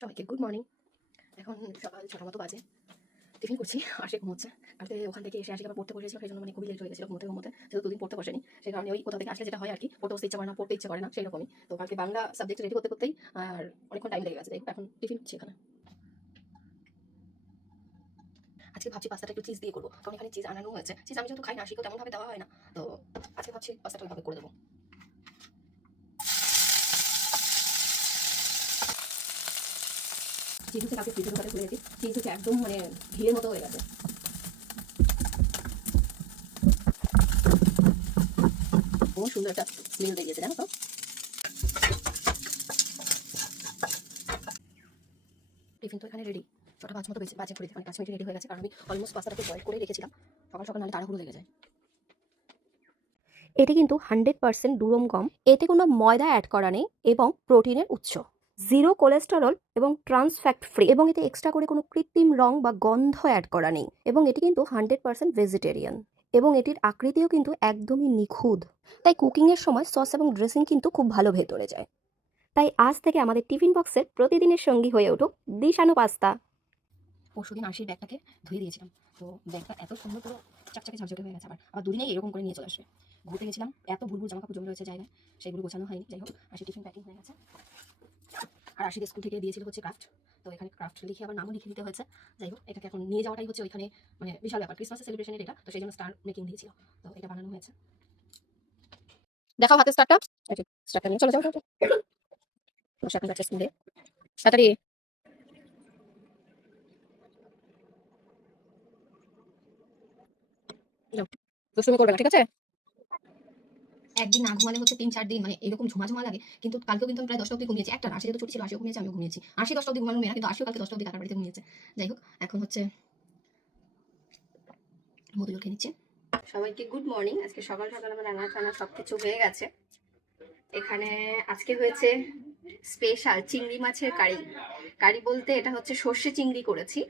সবাইকে good morning. এখন সকাল ৬টা মতো বাজে। টিফিন করছি, আসে ঘুমোচ্ছে। কালকে ওখান থেকে এসে আবার পড়তে বসেছিল, সেই জন্য খুবই লেট হয়ে গেছিল ঘুমোতে। যেহেতু দুদিন পড়তে বসেনি, সেই কারণে ওই কোথা থেকে আসলে যেটা হয় আর কি, পড়তে বসতে ইচ্ছা করে না, পড়তে ইচ্ছা করে না, সেই রকমই। তো কালকে বাংলা সাবজেক্ট রেডি করতেই আর অনেকক্ষণ টাইম লেগে গেছে। এখন টিফিন হচ্ছে এখানে। আজকে ভাবছি পাস্তাটা একটু চিজ দিয়ে করবো, কারণ এখানে চিজ আনানো হয়েছে। চিজ আমি যেহেতু খাই না, আশিকেও তেমনভাবে দেওয়া হয় না, তো আজকে ভাবছি পাস্তাটা ওইভাবে করে দেবো। চিজ হচ্ছে কালকে ফ্রিজের ঘরে খুলে চিজ হচ্ছে একদম ঘিয়ের মতো হয়ে গেছে। খুব সুন্দর একটা স্মেল বেরিয়েছে, জানো তো। টিফিন তো এখানে রেডি। ৬টা ৫ মতো বাজে ঘড়িতে, ৫ মিনিট রেডি হয়ে গেছে, কারণ আমি অলমোস্ট পাস্তাটাকে বয়েল করে রেখেছিলাম। সকাল সকাল নাহলে তাড়াহুড়ো লেগে যায়। এটি কিন্তু 100% দুরম গম, এতে কোনো ময়দা অ্যাড করা নেই এবং প্রোটিনের উৎস, জিরো কোলেস্টেরল এবং ট্রান্স ফ্যাট ফ্রি, এবং এতে এক্সট্রা করে কোনো কৃত্রিম রং বা গন্ধ অ্যাড করা নেই, এবং এটি কিন্তু 100% ভেজিটেরিয়ান, এবং এটির আকৃতিও কিন্তু একদমই নিখুঁত। তাই কুকিংয়ের সময় সস এবং ড্রেসিং কিন্তু খুব ভালো ভেতরে যায়। তাই আজ থেকে আমাদের টিফিন বক্সের প্রতিদিনের সঙ্গী হয়ে উঠুক দিশানু পাস্তা। পরশুদিন আরশির ব্যাগটাকে ধুয়ে দিয়েছিলাম, তো ব্যাগটা এত সুন্দর পুরো চকচকে ঝকঝকে হয়ে গেছে। আবার দুদিনেই এরকম করে নিয়ে চলে আসবে। ঘুরতে গেছিলাম, এত ভুলভুল জামা কাপড় জমে রয়েছে জায়গায়, সেগুলো গোছানো হয়নি। যাই হোক, আরশি টিফিন প্যাকিং হয়ে গেছে। আর আরশিকে স্কুল থেকে দিয়েছিল হচ্ছে ক্রাফট, তো এখানে ক্রাফট লিখে আবার নামও লিখে দিতে হয়েছে। যাই হোক, এটাকে এখন নিয়ে যাওয়াটাই হচ্ছে ওইখানে বিশাল ব্যাপার। ক্রিসমাসের সেলিব্রেশনের এটা, তো সেই জন্য স্টার মেকিং দিয়েছিল, তো এটা বানানো হয়েছে। দেখাও হাতে স্টারটা। স্টারটা নিয়ে চলে যাও। বসে এখন যাচ্ছে স্কুলে, তাড়াতাড়ি যাও, দুষ্টুমি করবে না, ঠিক আছে? একদিন না ঘুমালে হচ্ছে ৩-৪ দিন এরকম ঝুমা লাগে। কিন্তু কালকেও কিন্তু আমি প্রায় ১০টা অবধি ঘুমিয়েছি। একটা না, আশি যেহেতু ছুটি ছিল, আশিও ঘুমিয়েছে, আমিও ঘুমিয়েছি। আশি ১০টা অবধি ঘুমানোর মেয়ে না, কিন্তু আশিও কালকে ১০টা অবধি কাকার বাড়িতে ঘুমিয়েছে। যাই হোক, এখন হচ্ছে মধু খেয়ে নিচ্ছে। সবাইকে গুড মর্নিং। আজকে সকাল সকাল আমার রান্না টান্না সবকিছু হয়ে গেছে। এখানে আজকে হয়েছে স্পেশাল চিংড়ি মাছের কারি। কারি বলতে এটা হচ্ছে সর্ষে চিংড়ি করেছি।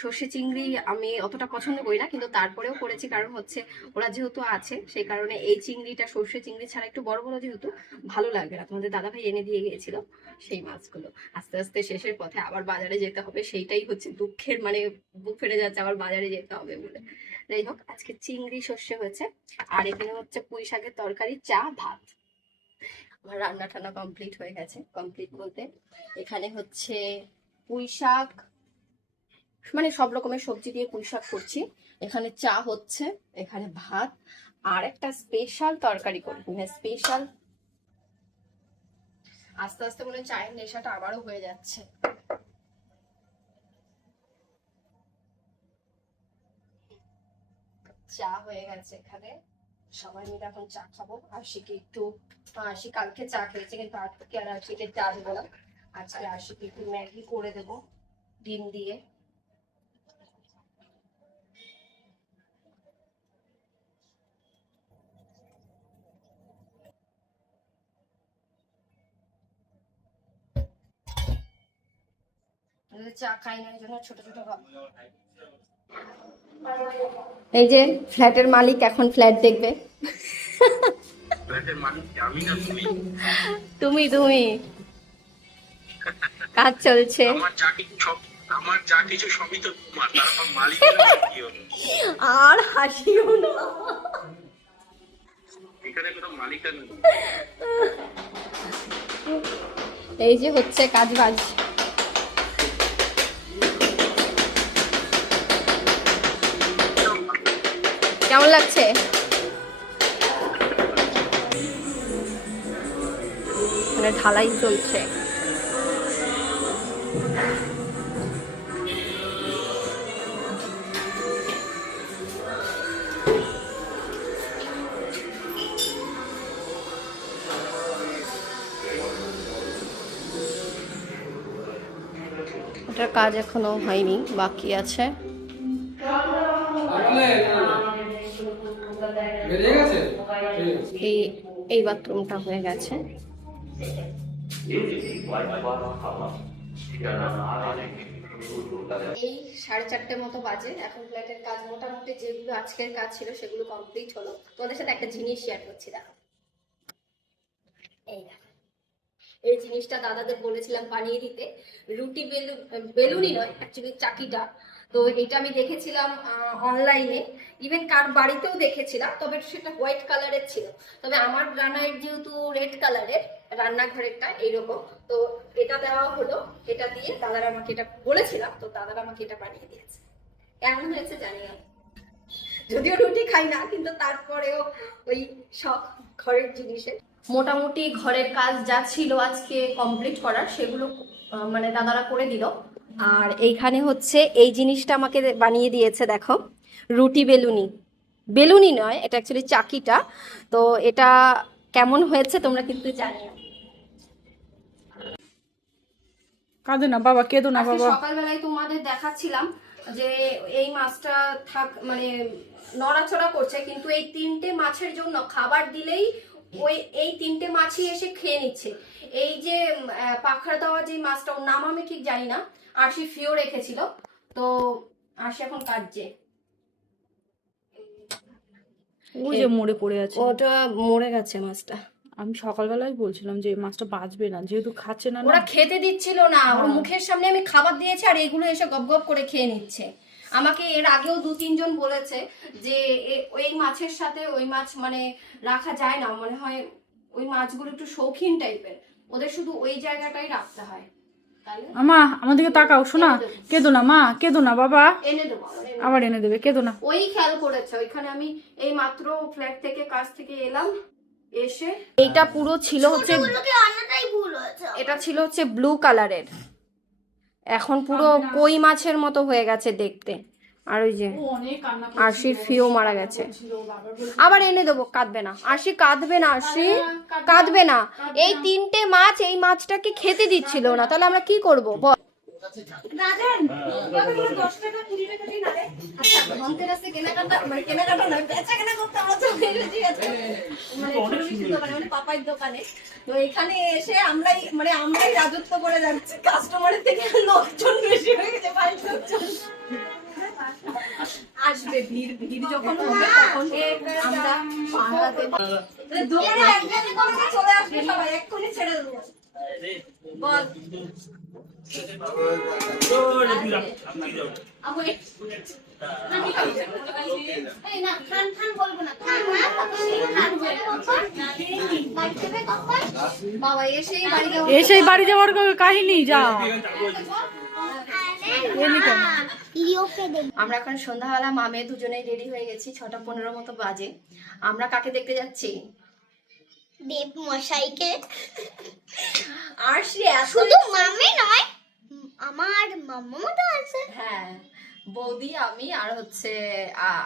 সর্ষে চিংড়ি আমি অতটা পছন্দ করি না, কিন্তু তারপরেও করেছি, কারণ হচ্ছে ওরা যেহেতু আছে, সেই কারণে এই চিংড়িটা সর্ষে চিংড়ি ছাড়া একটু বড় বড় যেহেতু ভালো লাগবে না। তোমাদের দাদাভাই এনে দিয়ে গিয়েছিল সেই মাছগুলো। আস্তে আস্তে শেষের পথে আবার বাজারে যেতে হবে, সেইটাই হচ্ছে দুঃখের, বুক ফেটে যাচ্ছে আবার বাজারে যেতে হবে বলে। যাই হোক, আজকে চিংড়ি সর্ষে হয়েছে, আর এখানে হচ্ছে পুঁই শাকের তরকারি, চা, ভাত। আমার রান্না টান্না কমপ্লিট হয়ে গেছে। কমপ্লিট বলতে এখানে হচ্ছে পুঁই শাক, সব রকমের সবজি দিয়ে পুঁই শাক করছি। এখানে চা হচ্ছে, এখানে ভাত, আর একটা স্পেশাল তরকারি করবো, স্পেশাল। আস্তে আস্তে মনে হয় চায়ের নেশাটা আবারও হয়ে যাচ্ছে। চা হয়ে গেছে এখানে, সবাই মিলে এখন চা খাবো। আশিকে একটু, আশি কালকে চা খেয়েছে, কিন্তু আজকে আর আশিকে চা দেবো না। আজকে আশিকে একটু ম্যাগি করে দেবো ডিম দিয়ে। চা খাই না, এই জন্য ছোট ছোট ভাব। এই যে ফ্ল্যাটের মালিক এখন ফ্ল্যাট দেখবে। ফ্ল্যাটের মালিক আমি না তুমি? তুমি তুমি কাজ চলছে। আমার যা কিছু সবই তো তোমার, তারপর মালিকের আবার কি হলো? আর হাসিও না, এখানে কোনো মালিকানা নেই। এই যে হচ্ছে কাজ বাজ। কেমন লাগছে? ঢালাই চলছে। এটার কাজ এখনো হয়নি, বাকি আছে। এই বাথরুমটা হয়ে গেছে। এই 4:30 মতো বাজে। এখন ফ্ল্যাটের কাজ মোটামুটি যেগুলো আজকের কাজ ছিল সেগুলো কমপ্লিট হলো। তোমাদের সাথে একটা জিনিস শেয়ার করছি, দেখো। এই দেখো, এই জিনিসটা দাদাদের বলেছিলাম বানিয়ে দিতে, রুটি বেলুনই নয় অ্যাকচুয়ালি চাকিটা। তো এটা আমি দেখেছিলাম অনলাইনে, ইভেন কার বাড়িতেও দেখেছিলাম, তবে সেটা হোয়াইট কালারের ছিল। তবে আমার রান্নার যেহেতু রেড কালারের, রান্নাঘরেরটা এইরকম, তো এটা দেওয়া হলো। এটা দিয়ে দাদারা আমাকে এটা বলেছিলাম, তো দাদারা আমাকে এটা বানিয়ে দিয়েছে। কেমন হয়েছে জানি না, যদিও রুটি খাই না, কিন্তু তারপরেও ওই শখ ঘরের জিনিসের। মোটামুটি ঘরের কাজ যা ছিল আজকে কমপ্লিট করার, সেগুলো মানে দাদারা করে দিল। আর এইখানে হচ্ছে এই জিনিসটা আমাকে বানিয়ে দিয়েছে, দেখো, রুটি বেলুনি নয়, এটা অ্যাকচুয়ালি চাকিটা। তো এটা কেমন হয়েছে তোমরা কিন্তু জানিও। কাঁদে না বাবা, কেঁদো না আজকে বাবা। সকালবেলায় তোমাদের দেখাচ্ছিলাম যে এই মাছটা মানে নড়াচড়া করছে, কিন্তু এই 3টে মাছের জন্য খাবার দিলেই এই 3টে মাছই এসে খেয়ে নিচ্ছে। এই যে পাখড়া দেওয়া যে মাছটা, ওর নাম আমি ঠিক জানি না, আরশি ফিও রেখেছিল, তো আরশি এখন কাটছে। ওই যে মরে পড়ে আছে, ওটা মরে গেছে মাছটা। আমি সকালবেলায় বলছিলাম যে এই মাছটা বাঁচবে না, যেহেতু খাচ্ছে না। ওরা খেতে দিচ্ছিল না, ওর মুখের সামনে আমি খাবার দিয়েছি আর এগুলো এসে গপ গপ করে খেয়ে নিচ্ছে। আমাকে এর আগেও 2-3 জন বলেছে যে ওই মাছের সাথে ওই মাছ মানে রাখা যায় না, মনে হয় ওই মাছগুলো একটু শৌখিন টাইপের, ওদের শুধু ওই জায়গাটাই রাখতে হয়। আমা আমাদেরকে তাকাও, শোনা, কেঁদো না মা, কেঁদো না বাবা, এনে দেবো আবার এনে দেবে, কেঁদো না। ওই খেয়াল করেছে। ওইখানে আমি এই মাত্র ফ্ল্যাট থেকে কাজ থেকে এলাম, এসে এইটা পুরো ছিল হচ্ছে, এটা ছিল হচ্ছে ব্লু কালারের, এখন পুরো কই মাছের মতো হয়ে গেছে দেখতে। আর ওই যে আরশির ফিও মারা গেছে। আবার এনে দেবো, কাঁদবে না আরশি, কাঁদবে না আরশি, কাঁদবে না। এই 3টে মাছ এই মাছটাকে খেতে দিচ্ছিল না, তাহলে আমরা কি করবো বল? পাপাইয়ের দোকানে, তো এখানে এসে আমরাই রাজত্ব করে যাচ্ছি, কাস্টমারের থেকে লোকজন বেশি হয়ে গেছে, বাড়ির লোকজন আসবে, ভিড় যখন হবে তখন আমরা বাংলাতে দোকানে একজন চলে আসবে, সবাই এক্ষুনি ছেড়ে দেবো। বল বাবা এসেই বাড়ি যাওয়ার কাহিনী যা। আমরা এখন সন্ধ্যাবেলা মামে দুজনেই রেডি হয়ে গেছি, 6:15 মতো বাজে। আমরা কাকে দেখতে যাচ্ছি? দেব মশাইকে। আর সে শুধু মামে নয়, আমার মাম্মাও তো আছে। হ্যাঁ, বৌদি, আমি আর হচ্ছে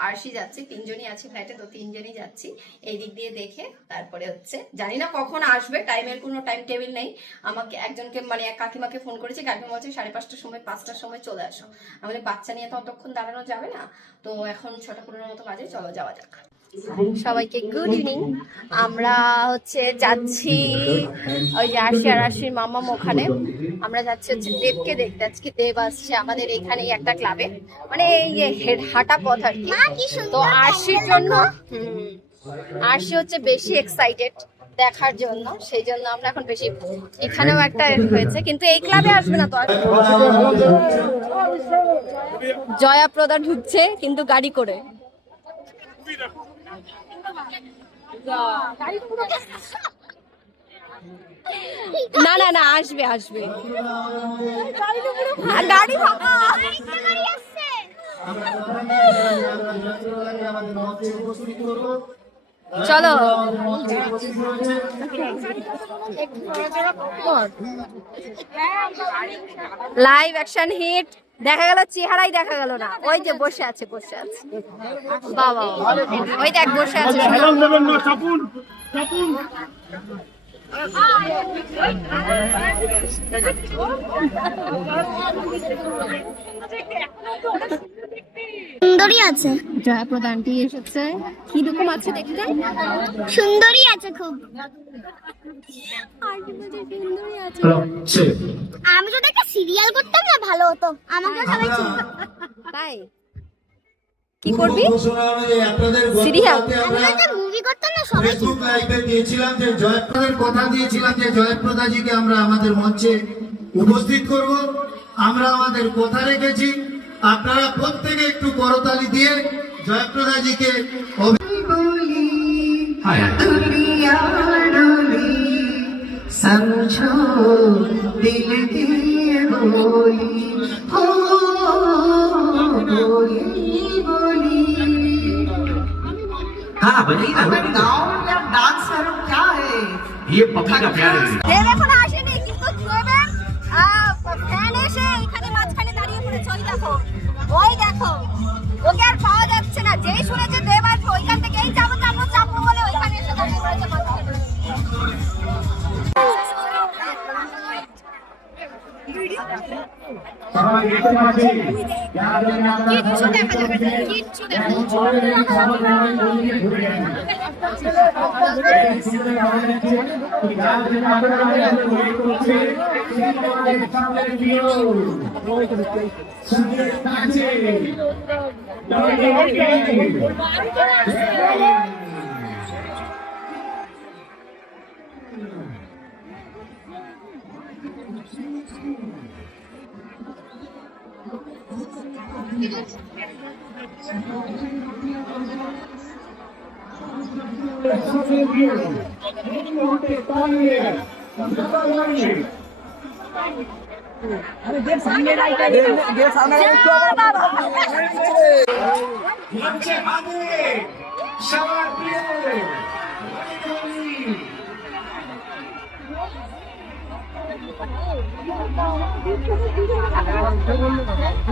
আরশি যাচ্ছি, 3জনই আছি ফ্ল্যাটে, তো 3জনই যাচ্ছি এই দিক দিয়ে দেখে। তারপরে হচ্ছে জানি না কখন আসবে, টাইমের কোনো টাইম টেবিল নেই। আমাকে একজনকে মানে এক কাকিমাকে ফোন করেছি, কাকিমা বলছে 5:30টার সময় 5টার সময় চলে আসো। আমাদের বাচ্চা নিয়ে তো অতক্ষণ দাঁড়ানো যাবে না, তো এখন 6:15 মতো বাজে, চলো যাওয়া যাক। সবাইকে গুড ইভিনিং। আমরা হচ্ছে যাচ্ছি ওই যে আরশি আর আরশির মামাম, ওখানে আমরা যাচ্ছি হচ্ছে দেবকে দেখতে। আজকে দেব আসছে আমাদের এখানেই একটা ক্লাবে, মানে এই যে হাঁটা পথ আর কি। তো আরশির জন্য আরশি হচ্ছে বেশি এক্সাইটেড দেখার জন্য, সেই জন্য আমরা এখন বেশি। এখানেও একটা হয়েছে, কিন্তু এই ক্লাবে আসবে না তো। জয়া প্রদা ঢুকছে কিন্তু গাড়ি করে। না না না, আসবে আসবে, গাড়ি ফাঁকা। চলো লাইভ অ্যাকশন হিট। দেখা গেল চেহারাই দেখা গেল না, ওই যে বসে আছে বাবা, ওই দেখ বসে আছে। সুন্দরী আছে, জয়া প্রধানটি এসেছে, কি রকম আছে দেখতে? সুন্দরী আছে খুব। আমি যদি একটা সিরিয়াল করতাম না ভালো হতো, আমাকে সবাই চিনতো। তাই কি করবি? সিরিয়াল? আমি একটা মুভি করতাম না সবাই ফেসবুক লাইভে দিয়েছিলাম যে জয়প্রদার কথা দিয়েছিলাম যে জয়প্রদাজিকে আমরা আমাদের মঞ্চে উপস্থিত করব। আমরা আমাদের কথা রেখেছি। আপনারা প্রত্যেকে একটু করতালি দিয়ে জয়প্রদাজিকে समझो दिल की बोली हो बोली हाँ बताइए ना गाँव या डांस करो क्या है ये पब्लिक का प्यार है দেব এখনো আসেনি কিন্তু দেবে ফ্যান এসে এখানে মাঝখানে দাঁড়িয়ে পড়েছে। ওই দেখো ওকে আর পাওয়া যাচ্ছে না। যেই শুনেছে দেব আসবে ওইখান থেকে এই যাবো বলে ওইখানে এসে দাঁড়িয়ে পড়েছে মাঝখানে। কিচ্ছু দেখা যাবে না, কিচ্ছু দেখা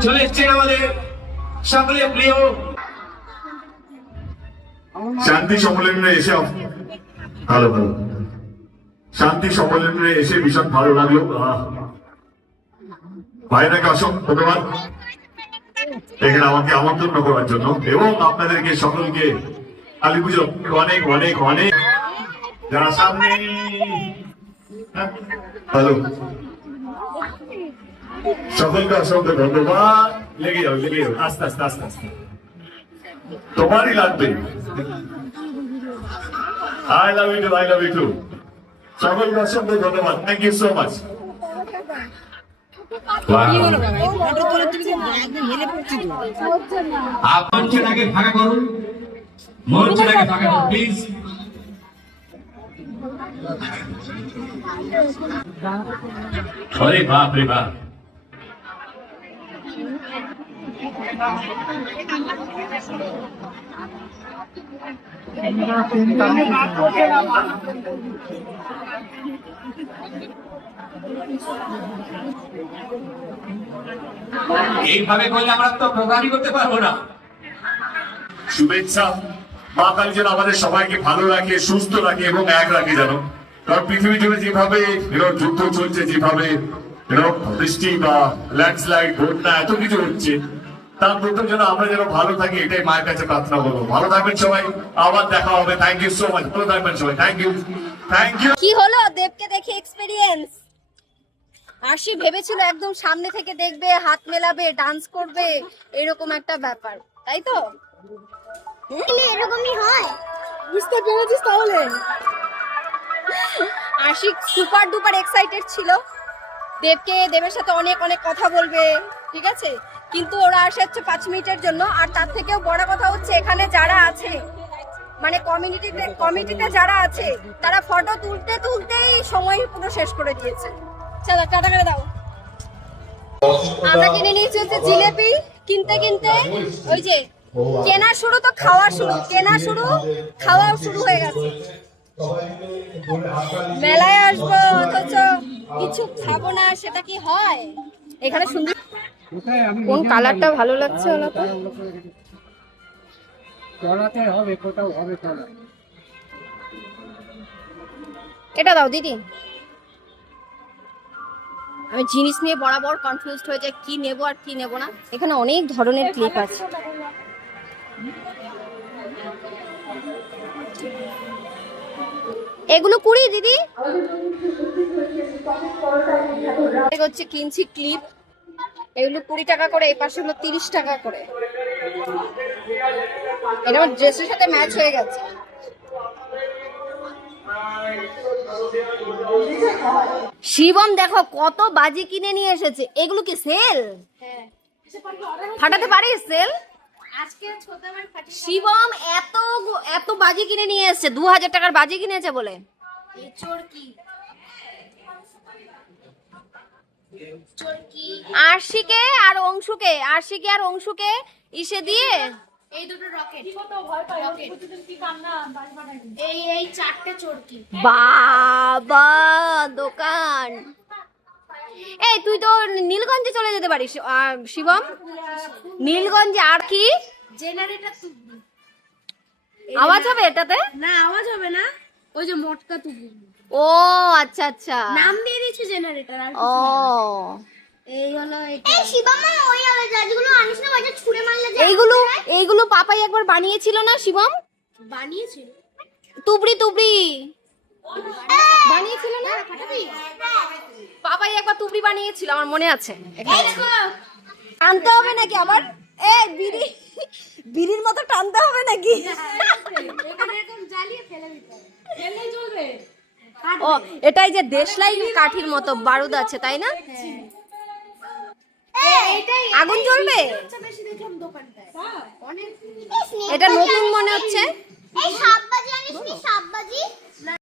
চলে এসছেন আমাদের সকলের প্রিয় শান্তি সম্মেলনে এসে ভালো শান্তি সম্মেলনে এসে ভীষণ ভালো লাগলো। ভাইরাকে অসংখ্য ধন্যবাদ এখানে আমাকে আমন্ত্রণ করার জন্য এবং আপনাদেরকে সকলকে কালী পুজো অনেক অনেক অনেক যারা সামনে ভালো সকলকে অসংখ্য ধন্যবাদ। লেগে যাও আস্তে আস্তে আস্তে আস্তে তোমারই লাগবে। I love you too. সকলকে অসংখ্য ধন্যবাদ। Thank you so much. মঞ্চটাকে ফাঁকা করুন, মঞ্চটাকে ফাঁকা করুন প্লিজ। আরে বাপ রে বাপ, এইভাবে করলে আমরা তো প্রোগ্রামই করতে পারবো না। শুভেচ্ছা। মা কালী যেন আমাদের সবাইকে ভালো রাখে, সুস্থ রাখে এবং এক রাখে যেন। কারণ পৃথিবী জুড়ে যেভাবে যুদ্ধ চলছে, যেভাবে বৃষ্টি বা ল্যান্ডস্লাইড, বন্যা এত কিছু হচ্ছে, তার মধ্যে যেন আমরা যেন ভালো থাকি, এটাই মায়ের কাছে প্রার্থনা করবো। ভালো থাকবেন সবাই, আবার দেখা হবে। Thank you so much. ভালো থাকবেন সবাই। Thank you. কি হলো দেবকে দেখে এক্সপেরিয়েন্স? আশি ভেবেছিল একদম সামনে থেকে দেখবে, হাত মেলাবে, ডান্স করবে, এরকম একটা ব্যাপার, তাই তো? এরকমই হয়। বুঝতে পেরেছিস তাহলে? আশিক সুপার ডুপার এক্সাইটেড ছিল, দেবের সাথে অনেক অনেক কথা বলবে, ঠিক আছে, কিন্তু ওরা আসে হচ্ছে 5 মিনিটের জন্য। আর তার থেকেও বড় কথা হচ্ছে এখানে যারা আছে, মানে কমিটিতে যারা আছে, তারা ফটো তুলতেই সময় পুরো শেষ করে দিয়েছে। চলো টাটা করে দাও। আমরা কিনে নিয়েছি হচ্ছে জিলেপি, কিনতে ওই যে কেনা শুরু তো খাওয়া শুরু, খাওয়াও শুরু হয়ে গেছে। মেলায় আসবো অথচ কিছু খাবো না, সেটা কি হয়? এখানে সুন্দর কোন কালারটা ভালো লাগছে ওলা তো এটা দাও দিদি। আমি জিনিস নিয়ে বরাবর কনফিউজড হয়ে যাই, কি নেব আর কি নেব না। এখানে অনেক ধরনের ক্লিপ আছে। এগুলো 20 দিদি। হচ্ছে কিনছি ক্লিপ, এগুলো 20 টাকা করে, এই পাশে হলো 30 টাকা করে। এটা আমার ড্রেসের সাথে ম্যাচ হয়ে গেছে। শিবম দেখো কত বাজি কিনে নিয়ে এসেছে। এগুলো কি সেল? ফাটাতে পারিস সেল? শিবম এত বাজি কিনে নিয়ে এসেছে, 2000 টাকার বাজি কিনেছে বলে। আরশিকে আর অংশুকে ইসে দিয়ে এই দুটো রকেট এই চারটে চরকি। বাবা দোকান। এই তুই তো নীলগঞ্জে চলে যেতে পারিস শিবম। নীলগঞ্জে আর কি জেনারেটর তুবড়ি। আওয়াজ হবে এটাতে? না আওয়াজ হবে না, ওই যে মটকা তুবড়ি ও আচ্ছা আচ্ছা, নাম দিয়ে দিয়েছে জেনারেটর। আর ও এই হলো এটা। এই শিবামা ওই যেগুলো আনিস না বাজার ছুঁড়ে মারলে যে এইগুলো পাপাই একবার বানিয়েছিল না শিবম? বানিয়েছিল তুবড়ি বানিয়েছিল না? পাপাই একবার তুবড়ি বানিয়েছিল, আমার মনে আছে। টানতে হবে নাকি আবার? বিড়ির মতো টানতে হবে নাকি? এরকম জ্বালিয়ে ফেলে দিতে ফেললেই চলবে। ও এটাই যে দেশলাই কাঠির মতো বারুদ আছে তাই না? এইটাই আগুন জ্বলবে? বেশি দেখলাম দোকানটায় অনেক। এটা নতুন মনে হচ্ছে। এই সাপবাজি আনিস নি? সাপবাজি